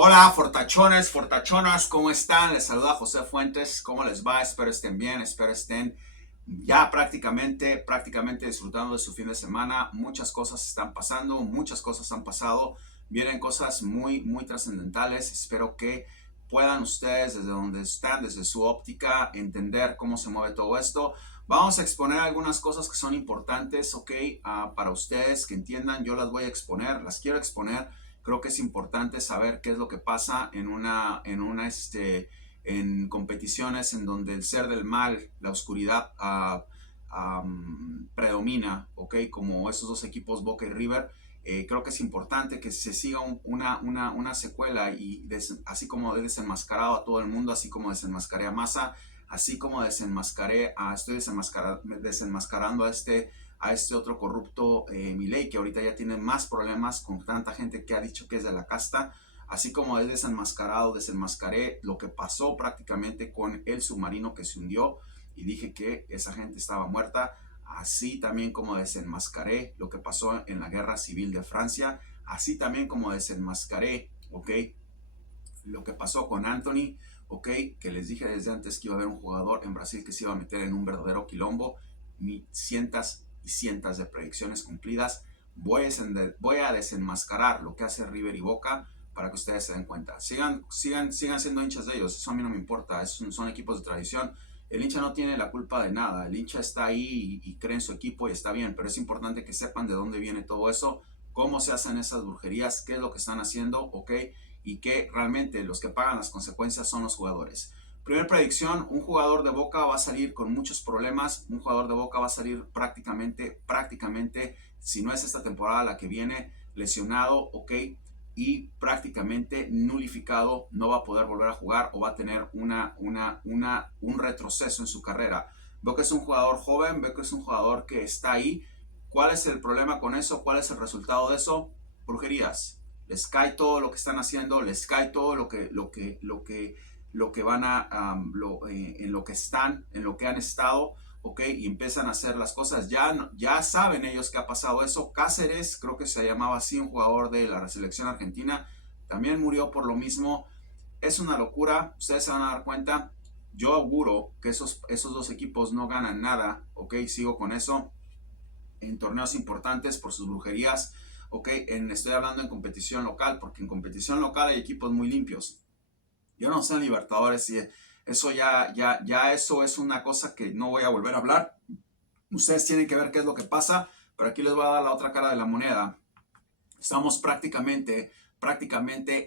Hola, fortachones, fortachonas, ¿cómo están? Les saluda José Fuentes, ¿cómo les va? Espero estén bien, espero estén ya prácticamente disfrutando de su fin de semana. Muchas cosas están pasando, muchas cosas han pasado, vienen cosas muy trascendentales. Espero que puedan ustedes desde donde están, desde su óptica, entender cómo se mueve todo esto. Vamos a exponer algunas cosas que son importantes, ¿ok? Para ustedes que entiendan, yo las voy a exponer, las quiero exponer. Creo que es importante saber qué es lo que pasa en competiciones en donde el ser del mal, la oscuridad predomina, ¿ok? Como esos dos equipos Boca y River. Creo que es importante que se siga una secuela y así como he desenmascarado a todo el mundo, así como desenmascaré a Massa, así como estoy desenmascarando a este otro corrupto Milei, que ahorita ya tiene más problemas con tanta gente que ha dicho que es de la casta. Así como he desenmascaré lo que pasó prácticamente con el submarino que se hundió y dije que esa gente estaba muerta. Así también como desenmascaré lo que pasó en la guerra civil de Francia. Así también como desenmascaré, ¿ok? Lo que pasó con Anthony, ¿ok? Que les dije desde antes que iba a haber un jugador en Brasil que se iba a meter en un verdadero quilombo. Cientos y cientos de predicciones cumplidas. Voy a desenmascarar lo que hace River y Boca para que ustedes se den cuenta. Sigan siendo hinchas de ellos, eso a mí no me importa, son equipos de tradición. El hincha no tiene la culpa de nada, el hincha está ahí y cree en su equipo y está bien, pero es importante que sepan de dónde viene todo eso, cómo se hacen esas brujerías, qué es lo que están haciendo, ¿ok? Y que realmente los que pagan las consecuencias son los jugadores. Primer predicción, un jugador de Boca va a salir con muchos problemas, un jugador de Boca va a salir prácticamente, si no es esta temporada la que viene, lesionado, ¿ok? Y prácticamente nulificado, no va a poder volver a jugar o va a tener un retroceso en su carrera. Veo que es un jugador joven, veo que es un jugador que está ahí. ¿Cuál es el problema con eso? ¿Cuál es el resultado de eso? Brujerías. Les cae todo lo que están haciendo, les cae todo lo que van en lo que están, en lo que han estado, ¿ok? Y empiezan a hacer las cosas. Ya saben ellos que ha pasado eso. Cáceres, creo que se llamaba así, un jugador de la selección argentina, también murió por lo mismo. Es una locura, ustedes se van a dar cuenta. Yo auguro que esos dos equipos no ganan nada, ¿ok? Sigo con eso en torneos importantes por sus brujerías, ¿ok? Estoy hablando en competición local, porque en competición local hay equipos muy limpios. Yo no sé en Libertadores y eso ya eso es una cosa que no voy a volver a hablar. Ustedes tienen que ver qué es lo que pasa, pero aquí les voy a dar la otra cara de la moneda. Estamos prácticamente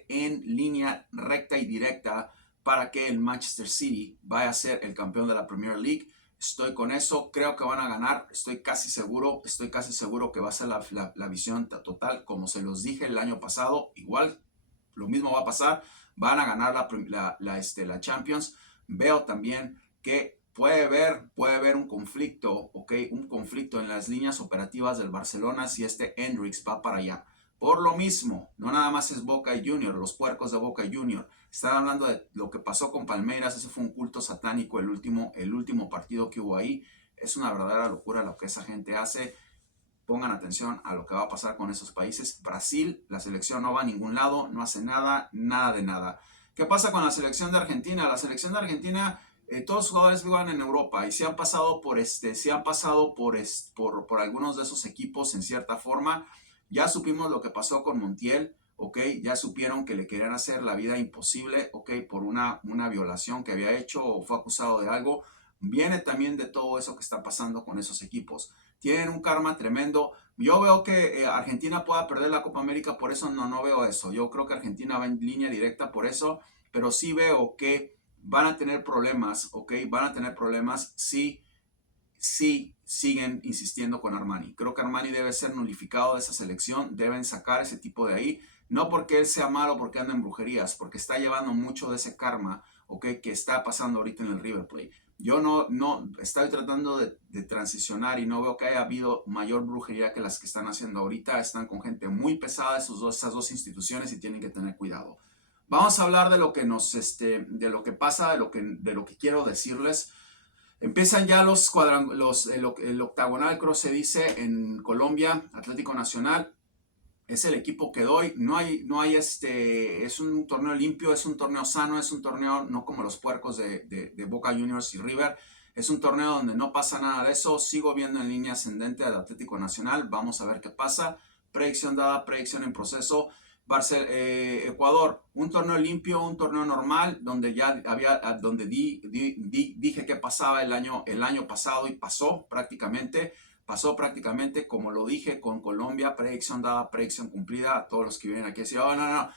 en línea recta y directa para que el Manchester City vaya a ser el campeón de la Premier League. Estoy con eso, creo que van a ganar, estoy casi seguro que va a ser la visión total, como se los dije el año pasado, igual lo mismo va a pasar, van a ganar la Champions. Veo también que puede haber un conflicto, ¿ok? Un conflicto en las líneas operativas del Barcelona si Hendrix va para allá. Por lo mismo, no nada más es Boca Junior, los puercos de Boca Junior. Están hablando de lo que pasó con Palmeiras, ese fue un culto satánico el último partido que hubo ahí. Es una verdadera locura lo que esa gente hace. Pongan atención a lo que va a pasar con esos países. Brasil, la selección no va a ningún lado, no hace nada, nada de nada. ¿Qué pasa con la selección de Argentina? La selección de Argentina, todos los jugadores vivan en Europa y se han pasado por algunos de esos equipos en cierta forma. Ya supimos lo que pasó con Montiel, ¿ok? Ya supieron que le querían hacer la vida imposible, ¿ok? Por una violación que había hecho o fue acusado de algo. Viene también de todo eso que está pasando con esos equipos. Tienen un karma tremendo. Yo veo que Argentina pueda perder la Copa América, por eso no veo eso. Yo creo que Argentina va en línea directa por eso, pero sí veo que van a tener problemas, ¿ok? Van a tener problemas si siguen insistiendo con Armani. Creo que Armani debe ser nulificado de esa selección, deben sacar ese tipo de ahí, no porque él sea malo, porque anda en brujerías, porque está llevando mucho de ese karma, ¿ok? Que está pasando ahorita en el River Plate. Yo no estoy tratando de transicionar y no veo que haya habido mayor brujería que las que están haciendo ahorita. Están con gente muy pesada esas dos instituciones y tienen que tener cuidado. Vamos a hablar de lo que de lo que pasa, de lo que quiero decirles. Empiezan ya el octagonal, creo se dice en Colombia, Atlético Nacional. es el equipo que doy. No hay es un torneo limpio, es un torneo sano, es un torneo no como los puercos de Boca Juniors y River. Es un torneo donde no pasa nada de eso. Sigo viendo en línea ascendente al Atlético Nacional. Vamos a ver qué pasa. Predicción dada, predicción en proceso. Ecuador, un torneo limpio, un torneo normal, donde ya donde dije que pasaba el año pasado y pasó prácticamente como lo dije con Colombia, predicción dada, predicción cumplida. A todos los que vienen aquí decían, oh, no,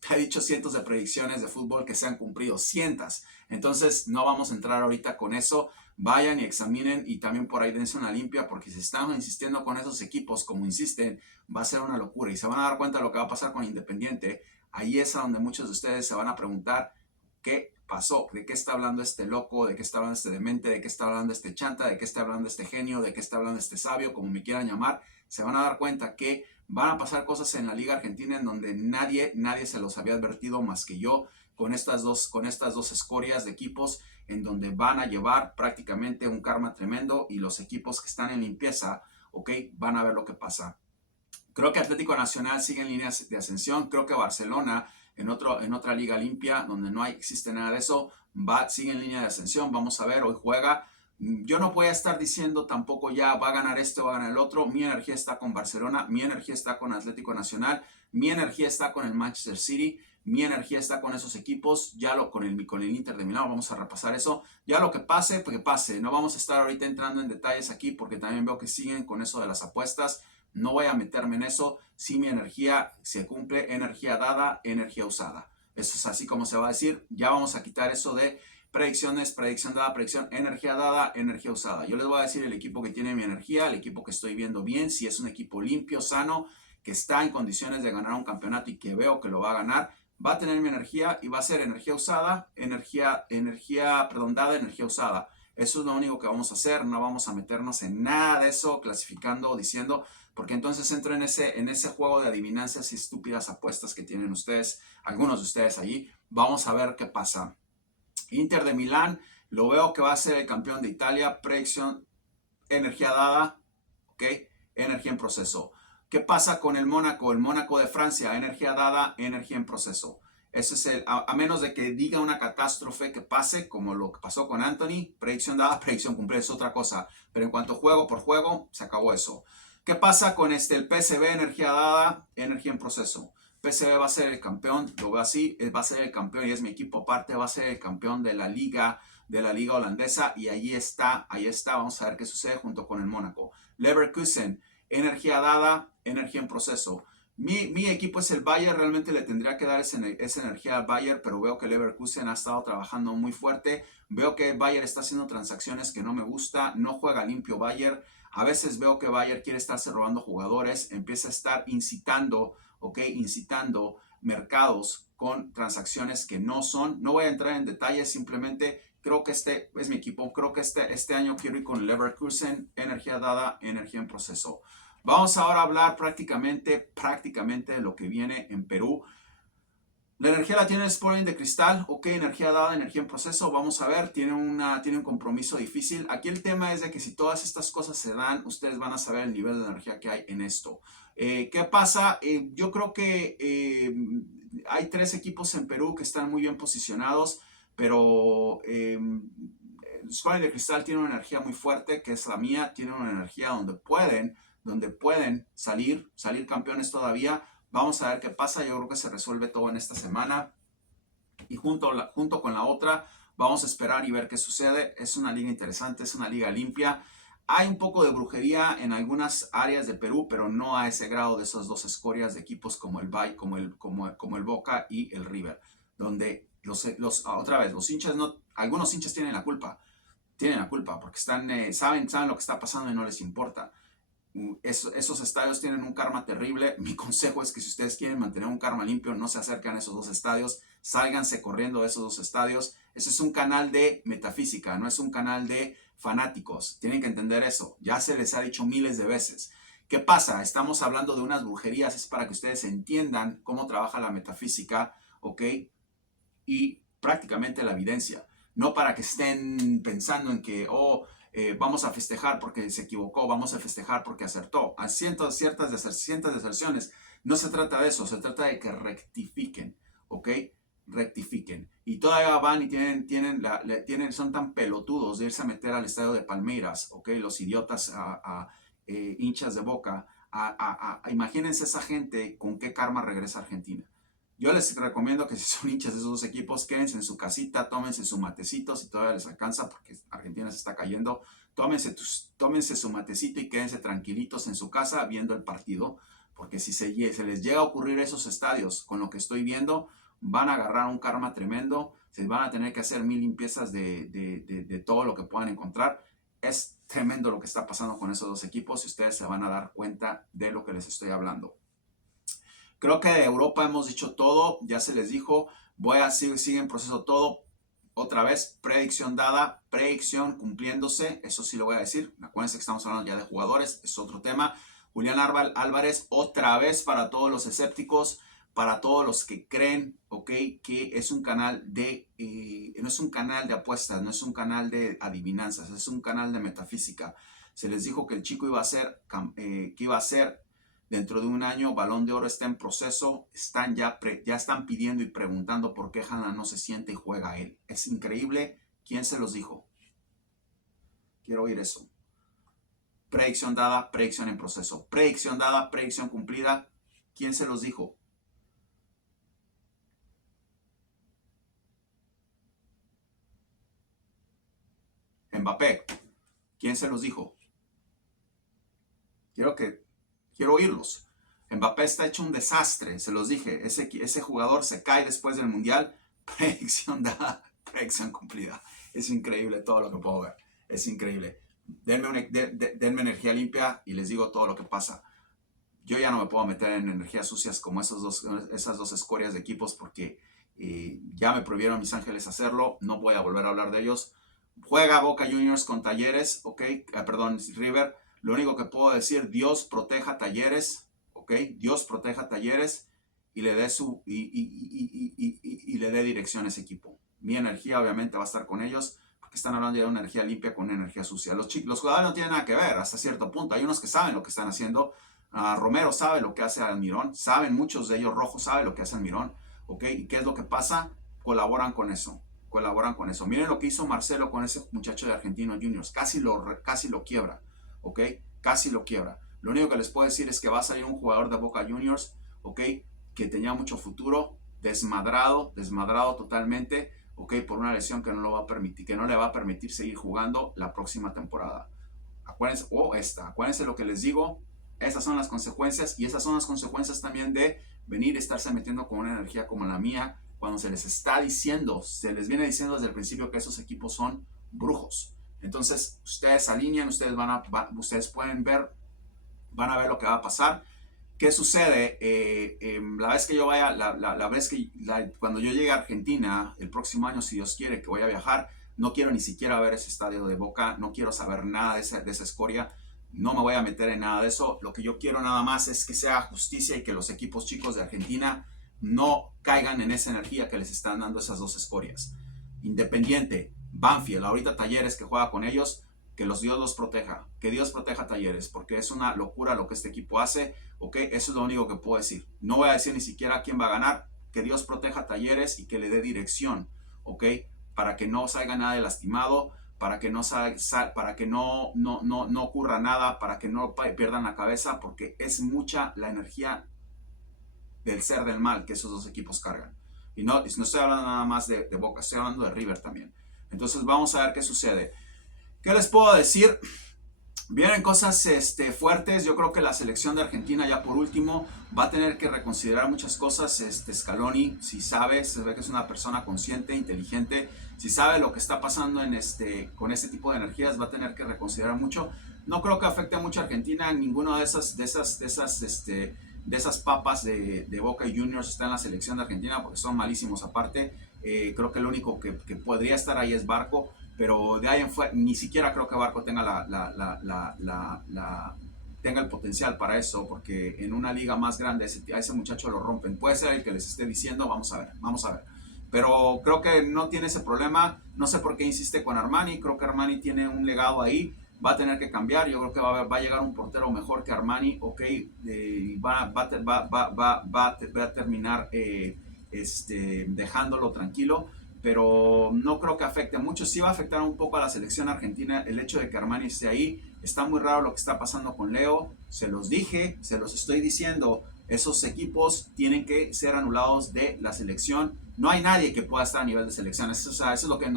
te he dicho cientos de predicciones de fútbol que se han cumplido, cientos. Entonces no vamos a entrar ahorita con eso. Vayan y examinen y también por ahí dense una limpia, porque si están insistiendo con esos equipos como insisten, va a ser una locura y se van a dar cuenta de lo que va a pasar con Independiente. Ahí es a donde muchos de ustedes se van a preguntar qué pasó, de qué está hablando este loco, de qué está hablando este demente, de qué está hablando este chanta, de qué está hablando este genio, de qué está hablando este sabio, como me quieran llamar. Se van a dar cuenta que van a pasar cosas en la Liga Argentina en donde nadie se los había advertido más que yo, con estas dos escorias de equipos, en donde van a llevar prácticamente un karma tremendo, y los equipos que están en limpieza, ok, van a ver lo que pasa. Creo que Atlético Nacional sigue en líneas de ascensión. Creo que Barcelona, en otra liga limpia, donde no existe nada de eso, sigue en línea de ascensión. Vamos a ver, hoy juega. Yo no voy a estar diciendo tampoco ya va a ganar este o va a ganar el otro. Mi energía está con Barcelona, mi energía está con Atlético Nacional, mi energía está con el Manchester City, mi energía está con esos equipos. Ya con el Inter de Milán, vamos a repasar eso. Ya lo que pase, pues que pase. No vamos a estar ahorita entrando en detalles aquí, porque también veo que siguen con eso de las apuestas. No voy a meterme en eso. Si mi energía se cumple, energía dada, energía usada. Eso es así como se va a decir. Ya vamos a quitar eso de predicciones, predicción dada, predicción, energía dada, energía usada. Yo les voy a decir el equipo que tiene mi energía, el equipo que estoy viendo bien, si es un equipo limpio, sano, que está en condiciones de ganar un campeonato y que veo que lo va a ganar, va a tener mi energía y va a ser energía usada, dada, energía usada. Eso es lo único que vamos a hacer. No vamos a meternos en nada de eso, clasificando o diciendo, porque entonces entro en ese juego de adivinancias y estúpidas apuestas que tienen ustedes, algunos de ustedes allí. Vamos a ver qué pasa. Inter de Milán, lo veo que va a ser el campeón de Italia. Predicción, energía dada, ¿ok? Energía en proceso. ¿Qué pasa con el Mónaco? El Mónaco de Francia, energía dada, energía en proceso. Ese es a menos de que diga una catástrofe que pase, como lo que pasó con Anthony, predicción dada, predicción cumplida, es otra cosa. Pero en cuanto juego por juego, se acabó eso. ¿Qué pasa con el PSV, energía dada, energía en proceso? PSV va a ser el campeón, lo veo así, va a ser el campeón y es mi equipo aparte, va a ser el campeón de la liga holandesa, y ahí está, vamos a ver qué sucede junto con el Mónaco. Leverkusen, energía dada, energía en proceso. Mi equipo es el Bayern, realmente le tendría que dar esa energía al Bayern, pero veo que Leverkusen ha estado trabajando muy fuerte. Veo que Bayern está haciendo transacciones que no me gusta, no juega limpio Bayern. A veces veo que Bayern quiere estarse robando jugadores, empieza a estar incitando mercados con transacciones que no son. No voy a entrar en detalles, simplemente creo que este es mi equipo. Creo que este año quiero ir con Leverkusen, energía dada, energía en proceso. Vamos ahora a hablar prácticamente de lo que viene en Perú. La energía la tiene el Sporting de Cristal, ok, energía dada, energía en proceso. Vamos a ver, tiene un compromiso difícil. Aquí el tema es de que si todas estas cosas se dan, ustedes van a saber el nivel de energía que hay en esto. ¿Qué pasa? Yo creo que hay 3 equipos en Perú que están muy bien posicionados, pero el Sporting de Cristal tiene una energía muy fuerte, que es la mía. Tiene una energía donde pueden salir campeones todavía. Vamos a ver qué pasa. Yo creo que se resuelve todo en esta semana. Y junto con la otra, vamos a esperar y ver qué sucede. Es una liga interesante, es una liga limpia. Hay un poco de brujería en algunas áreas de Perú, pero no a ese grado de esas dos escorias de equipos como el Boca y el River, donde otra vez los hinchas algunos hinchas tienen la culpa porque saben lo que está pasando y no les importa. Esos estadios tienen un karma terrible. Mi consejo es que si ustedes quieren mantener un karma limpio, no se acerquen a esos 2 estadios, sálganse corriendo de esos 2 estadios. Ese es un canal de metafísica, no es un canal de fanáticos. Tienen que entender eso, ya se les ha dicho miles de veces. ¿Qué pasa? Estamos hablando de unas brujerías, es para que ustedes entiendan cómo trabaja la metafísica, ¿ok? Y prácticamente la evidencia, no para que estén pensando en que, vamos a festejar porque se equivocó, vamos a festejar porque acertó. A ciertas deserciones. No se trata de eso, se trata de que rectifiquen, ¿ok? Rectifiquen. Y todavía van y son tan pelotudos de irse a meter al estadio de Palmeiras, ¿ok? Los idiotas hinchas de Boca. Imagínense esa gente con qué karma regresa a Argentina. Yo les recomiendo que si son hinchas de esos dos equipos, quédense en su casita, tómense su matecito, si todavía les alcanza, porque Argentina se está cayendo, tómense su matecito y quédense tranquilitos en su casa viendo el partido, porque si se les llega a ocurrir esos estadios con lo que estoy viendo, van a agarrar un karma tremendo, se van a tener que hacer 1000 limpiezas de todo lo que puedan encontrar. Es tremendo lo que está pasando con esos dos equipos y ustedes se van a dar cuenta de lo que les estoy hablando. Creo que de Europa hemos dicho todo, ya se les dijo, sigue en proceso todo. Otra vez, predicción dada, predicción cumpliéndose, eso sí lo voy a decir. Acuérdense que estamos hablando ya de jugadores, es otro tema. Julián Álvarez, otra vez para todos los escépticos, para todos los que creen, ok, que es un canal no es un canal de apuestas, no es un canal de adivinanzas, es un canal de metafísica. Se les dijo que el chico iba a ser dentro de un año, Balón de Oro está en proceso, ya están pidiendo y preguntando por qué Haaland no se siente y juega él. Es increíble. ¿Quién se los dijo? Quiero oír eso. Predicción dada, predicción en proceso. Predicción dada, predicción cumplida. ¿Quién se los dijo? Mbappé. ¿Quién se los dijo? Quiero oírlos. Mbappé está hecho un desastre, se los dije. Ese jugador se cae después del Mundial. Predicción dada, predicción cumplida. Es increíble todo lo que puedo ver. Es increíble. Denme energía limpia y les digo todo lo que pasa. Yo ya no me puedo meter en energías sucias como esas dos escorias de equipos porque ya me prohibieron mis ángeles hacerlo. No voy a volver a hablar de ellos. Juega Boca Juniors con Talleres, ok, River. Lo único que puedo decir, Dios proteja Talleres, ok, Dios proteja Talleres y le dé y le dé dirección a ese equipo. Mi energía obviamente va a estar con ellos porque están hablando ya de una energía limpia con una energía sucia. Los jugadores no tienen nada que ver hasta cierto punto. Hay unos que saben lo que están haciendo. Romero sabe lo que hace Almirón, saben muchos de ellos, Rojo sabe lo que hace Almirón, ok, ¿y qué es lo que pasa? Colaboran con eso. Miren lo que hizo Marcelo con ese muchacho de Argentinos Juniors. Casi lo quiebra, ¿ok? Casi lo quiebra. Lo único que les puedo decir es que va a salir un jugador de Boca Juniors, ¿ok? Que tenía mucho futuro, desmadrado totalmente, ¿ok? Por una lesión que no le va a permitir seguir jugando la próxima temporada. Acuérdense, acuérdense lo que les digo. Esas son las consecuencias y esas son las consecuencias también de venir a estarse metiendo con una energía como la mía, cuando se les viene diciendo desde el principio que esos equipos son brujos. Entonces, ustedes alinean, ustedes pueden ver, van a ver lo que va a pasar. ¿Qué sucede? La vez que yo vaya, cuando yo llegue a Argentina, el próximo año, si Dios quiere que voy a viajar, no quiero ni siquiera ver ese estadio de Boca, no quiero saber nada de esa escoria, no me voy a meter en nada de eso. Lo que yo quiero nada más es que sea justicia y que los equipos chicos de Argentina no caigan en esa energía que les están dando esas dos escorias. Independiente, Banfield, ahorita Talleres que juega con ellos, que Dios los proteja, que Dios proteja a Talleres, porque es una locura lo que este equipo hace, ok, eso es lo único que puedo decir. No voy a decir ni siquiera quién va a ganar, que Dios proteja a Talleres y que le dé dirección, ok, para que no salga nadie lastimado, para que no ocurra nada, para que no pierdan la cabeza, porque es mucha la energía del ser del mal que esos dos equipos cargan. Y no estoy hablando nada más de Boca, estoy hablando de River también. Entonces vamos a ver qué sucede. ¿Qué les puedo decir? Vienen cosas fuertes. Yo creo que la selección de Argentina, ya por último, va a tener que reconsiderar muchas cosas. Scaloni, si sabe, se ve que es una persona consciente, inteligente. Si sabe lo que está pasando con este tipo de energías, va a tener que reconsiderar mucho. No creo que afecte mucho a Argentina. En ninguna de esas papas de Boca y Juniors está en la selección de Argentina porque son malísimos aparte. Creo que lo único que podría estar ahí es Barco. Pero de ahí en fuera, ni siquiera creo que Barco tenga tenga el potencial para eso, porque en una liga más grande a ese muchacho lo rompen. Puede ser el que les esté diciendo, vamos a ver. pero creo que no tiene ese problema. No sé por qué insiste con Armani. Creo que Armani tiene un legado ahí. Va a tener que cambiar. Yo creo que va a llegar un portero mejor que Armani. Ok, va a terminar dejándolo tranquilo. Pero no creo que afecte mucho. Sí va a afectar un poco a la selección argentina el hecho de que Armani esté ahí. Está muy raro lo que está pasando con Leo. Se los dije, se los estoy diciendo. Esos equipos tienen que ser anulados de la selección. No hay nadie que pueda estar a nivel de selección. Eso es lo que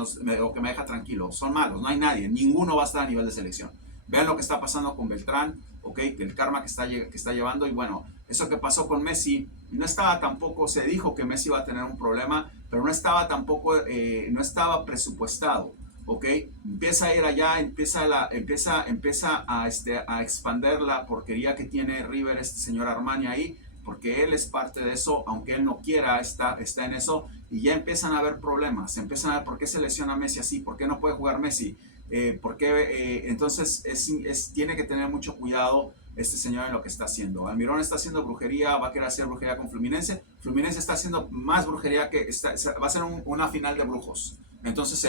me deja tranquilo. Son malos, no hay nadie. Ninguno va a estar a nivel de selección. Vean lo que está pasando con Beltrán, ok, el karma que está llevando. Y bueno, eso que pasó con Messi, no estaba tampoco, se dijo que Messi iba a tener un problema, pero no estaba tampoco, no estaba presupuestado. ¿Ok? Empieza a ir allá, empieza a expander la porquería que tiene River, este señor Armani ahí, porque él es parte de eso, aunque él no quiera, está en eso, y ya empiezan a haber problemas, empiezan a ver por qué se lesiona Messi así, por qué no puede jugar Messi, entonces tiene que tener mucho cuidado este señor en lo que está haciendo. Almirón está haciendo brujería, va a querer hacer brujería con Fluminense, Fluminense está haciendo más brujería va a ser una final de brujos. Entonces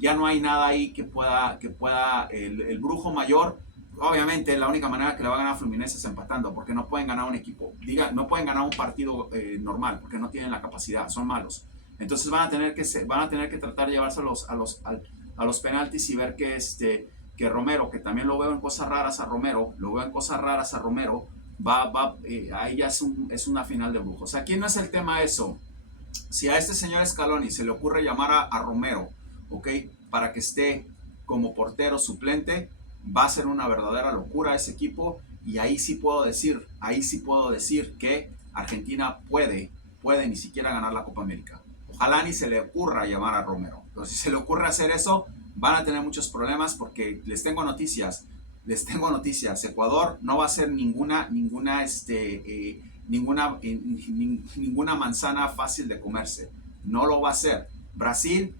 ya no hay nada ahí que pueda el brujo mayor. Obviamente la única manera que le va a ganar a Fluminense es empatando, porque no pueden ganar un equipo, no pueden ganar un partido normal, porque no tienen la capacidad, son malos. Entonces van a tener que tratar de llevarse a los penaltis y ver que Romero, que también lo veo en cosas raras a Romero, ahí ya es una final de brujos. Aquí no es el tema eso. Si a este señor Scaloni se le ocurre llamar a Romero, ¿ok? Para que esté como portero suplente, va a ser una verdadera locura ese equipo, y ahí sí puedo decir que Argentina puede ni siquiera ganar la Copa América. Ojalá ni se le ocurra llamar a Romero. Pero si se le ocurre hacer eso, van a tener muchos problemas, porque les tengo noticias. Ecuador no va a ser ninguna manzana fácil de comerse. No lo va a hacer. Brasil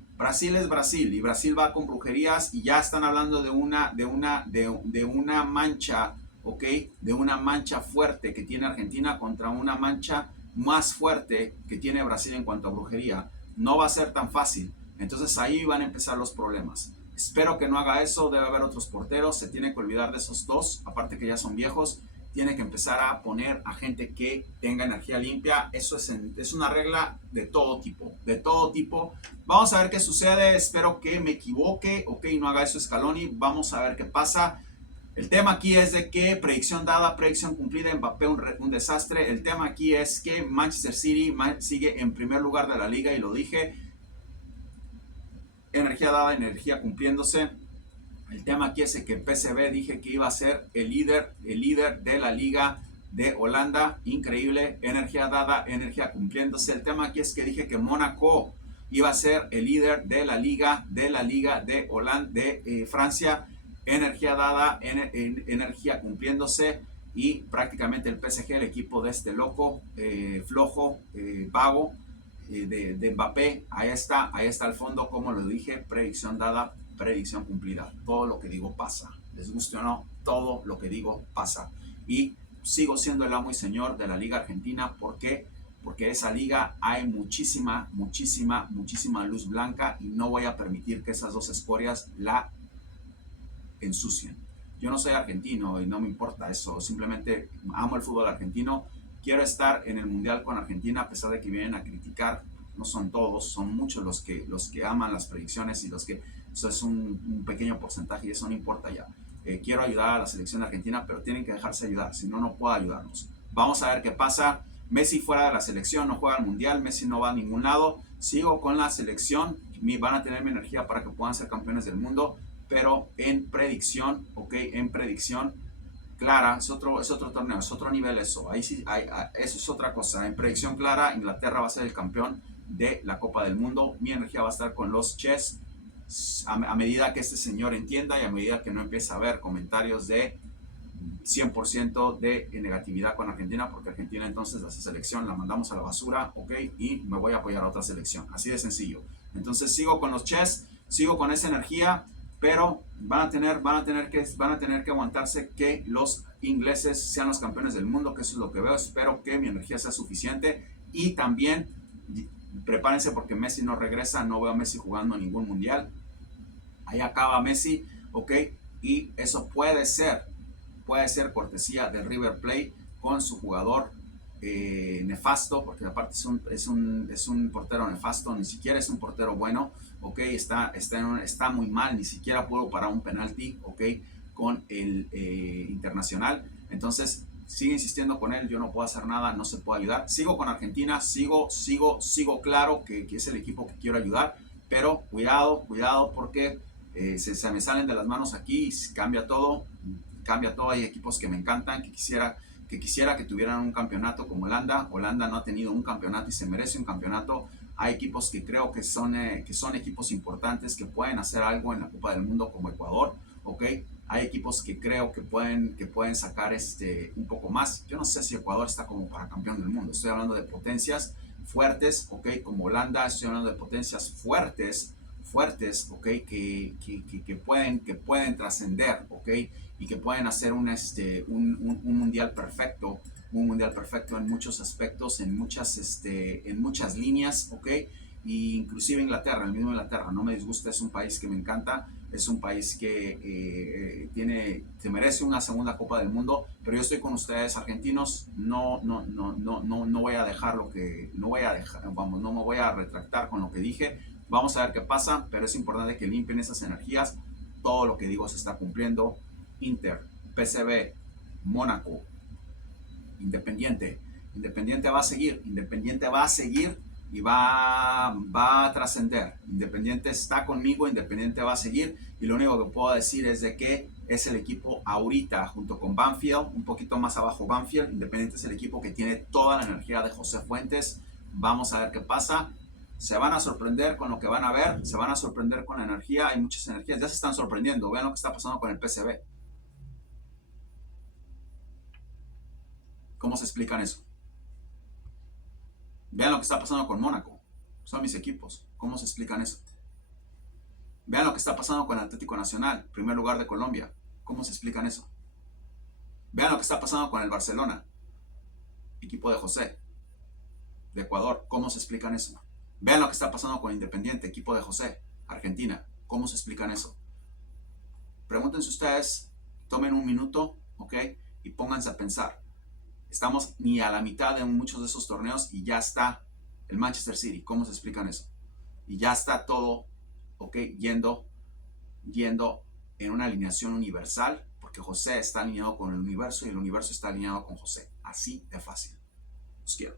es Brasil, y Brasil va con brujerías, y ya están hablando de una mancha, ¿ok? De una mancha fuerte que tiene Argentina contra una mancha más fuerte que tiene Brasil en cuanto a brujería. No va a ser tan fácil. Entonces ahí van a empezar los problemas. Espero que no haga eso. Debe haber otros porteros. Se tiene que olvidar de esos dos. Aparte que ya son viejos. Tiene que empezar a poner a gente que tenga energía limpia. Eso es una regla de todo tipo. De todo tipo. Vamos a ver qué sucede. Espero que me equivoque. Ok, no haga eso Scaloni. Vamos a ver qué pasa. El tema aquí es de que predicción dada, predicción cumplida, Mbappé un desastre. El tema aquí es que Manchester City sigue en primer lugar de la liga, y lo dije. Energía dada, energía cumpliéndose. El tema aquí es que el PSV dije que iba a ser el líder de la liga de Holanda. Increíble. Energía dada, energía cumpliéndose. El tema aquí es que dije que Mónaco iba a ser el líder de la liga de Holanda, de Francia. Energía dada, energía cumpliéndose, y prácticamente el PSG, el equipo de este loco, flojo, vago, de Mbappé, ahí está al fondo, como lo dije, predicción dada, predicción cumplida. Todo lo que digo pasa. Les guste o no, todo lo que digo pasa. Y sigo siendo el amo y señor de la Liga Argentina. ¿Por qué? Porque esa liga hay muchísima luz blanca, y no voy a permitir que esas dos escorias la ensucien. Yo no soy argentino y no me importa eso, simplemente amo el fútbol argentino, quiero estar en el mundial con Argentina, a pesar de que vienen a criticar. No son todos, son muchos los que aman las predicciones, y eso es un pequeño porcentaje, y eso no importa ya. Quiero ayudar a la selección argentina, pero tienen que dejarse ayudar, si no, no puedo ayudarlos. Vamos a ver qué pasa. Messi fuera de la selección, no juega al mundial, Messi no va a ningún lado. Sigo con la selección, van a tener mi energía para que puedan ser campeones del mundo, pero en predicción, ok, en predicción clara, es otro torneo, es otro nivel eso. Ahí sí, eso es otra cosa. En predicción clara, Inglaterra va a ser el campeón de la Copa del Mundo. Mi energía va a estar con los Chess, a medida que este señor entienda, y a medida que no empiece a haber comentarios de 100% de negatividad con Argentina, porque Argentina entonces la selección la mandamos a la basura, ok, y me voy a apoyar a otra selección, así de sencillo. Entonces sigo con los Chess, sigo con esa energía, pero van a tener que aguantarse que los ingleses sean los campeones del mundo, que eso es lo que veo. Espero que mi energía sea suficiente, y también Prepárense porque Messi no regresa, no veo a Messi jugando ningún mundial. Ahí acaba Messi, ¿ok? Y eso puede ser cortesía del River Plate con su jugador nefasto, porque aparte es un portero nefasto, ni siquiera es un portero bueno, ¿ok? Está muy mal, ni siquiera pudo parar un penalti, ¿ok? Con el Internacional. Entonces, sigue insistiendo con él, yo no puedo hacer nada, no se puede ayudar. Sigo con Argentina, sigo claro que es el equipo que quiero ayudar, pero cuidado porque se me salen de las manos aquí y cambia todo. Hay equipos que me encantan, que quisiera que tuvieran un campeonato como Holanda. Holanda no ha tenido un campeonato y se merece un campeonato. Hay equipos que creo que son equipos importantes, que pueden hacer algo en la Copa del Mundo como Ecuador, ¿ok? Hay equipos que creo que pueden sacar un poco más. Yo no sé si Ecuador está como para campeón del mundo. Estoy hablando de potencias fuertes, ¿ok? Como Holanda, estoy hablando de potencias fuertes, ¿ok? Que pueden trascender, ¿ok? Y que pueden hacer un mundial perfecto, en muchos aspectos, en muchas líneas, ¿ok? Y inclusive Inglaterra, el mismo Inglaterra, no me disgusta, es un país que me encanta, es un país que se merece una segunda Copa del Mundo, pero yo estoy con ustedes, argentinos, no voy a dejar no me voy a retractar con lo que dije, vamos a ver qué pasa, pero es importante que limpien esas energías, todo lo que digo se está cumpliendo. Inter, PSV, Mónaco, Independiente. Independiente va a seguir y va a trascender. Independiente está conmigo, Independiente va a seguir y lo único que puedo decir es de que es el equipo ahorita junto con Banfield, un poquito más abajo Banfield. Independiente es el equipo que tiene toda la energía de José Fuentes. Vamos a ver qué pasa. Se van a sorprender con lo que van a ver, se van a sorprender con la energía, hay muchas energías, ya se están sorprendiendo, vean lo que está pasando con el PSV. ¿Cómo se explican eso? Vean lo que está pasando con Mónaco. Son mis equipos. ¿Cómo se explican eso? Vean lo que está pasando con el Atlético Nacional, primer lugar de Colombia. ¿Cómo se explican eso? Vean lo que está pasando con el Barcelona, equipo de José, de Ecuador. ¿Cómo se explican eso? Vean lo que está pasando con Independiente, equipo de José, Argentina. ¿Cómo se explican eso? Pregúntense ustedes, tomen un minuto, ¿ok? Y pónganse a pensar. Estamos ni a la mitad de muchos de esos torneos y ya está el Manchester City. ¿Cómo se explican eso? Y ya está todo, ¿ok? Yendo en una alineación universal, porque José está alineado con el universo y el universo está alineado con José. Así de fácil. Los quiero.